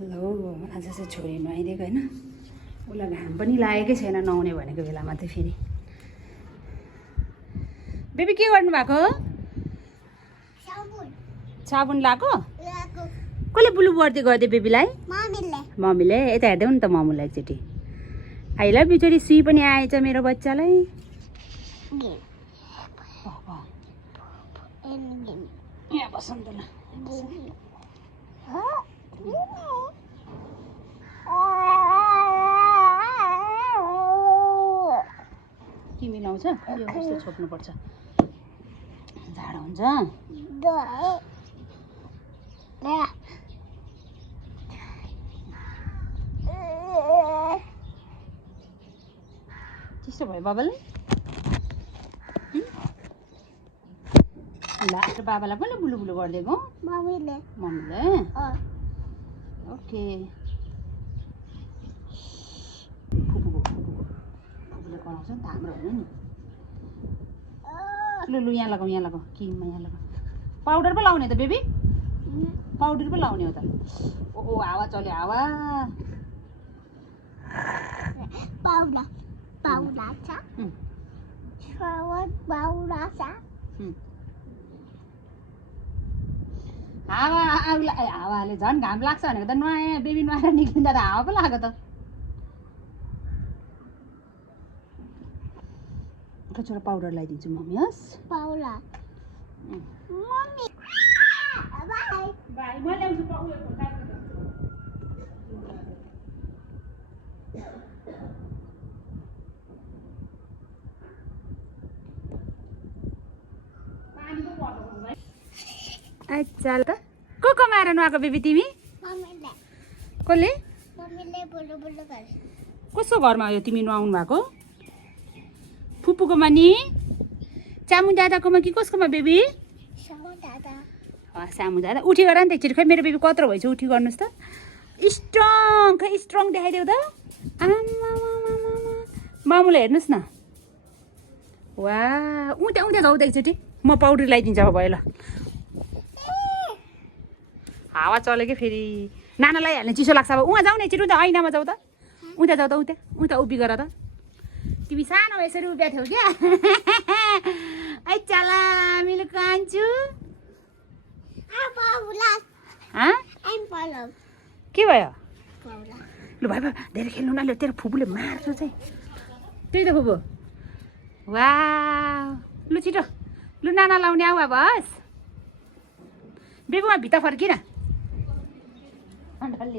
hello आज चाहिँ छोरी नुहाइदिएको होइन उसलाई घाम पनि लागेकै छैन नुहाउने भनेको बेलामा चाहिँ फेरि बेबी के गर्नु भएको साबुन लगाएको कसले ब्लु बर्दी गरिदियो बेबीलाई मम्मीले यता हेर्देऊ नि त मम्मीलाई एकचोटि आई लभ यु छोरी सुई पनि आएछ मेरो बच्चालाई यहाँ बसन्त ल तिमी लाउँछ यो कस्तो छोप्नुपर्छ झाडा हुन्छ चिसो भयो बाबालाई ला बाबालाई पनि बुलु बुलु गरिदिएको मम्मीले ओके फुपूले कराउँछ नि त हाम्रो होइन नि लु यहाँ लगाऊ किममा यहाँ लगाऊ पाउडर पो लाउने त बेबी पाउडर पो लाउने हो त ओ हावा चल्यो हावा हावाले झन् घाम लाग्छ भनेको त नुहाए बेबी नुहाएर निक्लिँदा त हावा पो लाग्यो त छोरा पाउडर लगाइदिन्छु मम्मी हस् पाउडर मम्मी बाई म ल्याउँछु अच्छा त को माएर नुहाएको बेबी तिमी कसले कसको घरमा आयो तिमी नुहाउनु भएको फुपूकोमा नि चामु दादाकोमा कि कसकोमा बेबी सामु दादा उठी गर नि त एकचोटि खै मेरो बेबी कत्रो भएछ उठी गर्नुहोस् त स्ट्रङ खै स्ट्रङ देखाइदेऊ त मामुलाई हेर्नुहोस् न वा उता जाऊ त एकचोटि म पाउडर लगाइदिन्छु अब भयो ल हावा चल्यो कि फेरि नानालाई हाल्ने चिसो लाग्छ अब उहाँ जाऊ न एकचोटि उता ऐनामा जाऊ त उता जाऊ त उता उभि गर त तिमी सानो यसरी उभ्या थियौ क्या ऐ चला मिलु कान्छु के भयो लु भाइ धेरै खेल्नु न तेरो फुपूले मार्छ चाहिँ त्यही त फुपू वा लु छिटो लु नाना लाउने आऊ अब हस् बेबीमा भित्ता फर्किन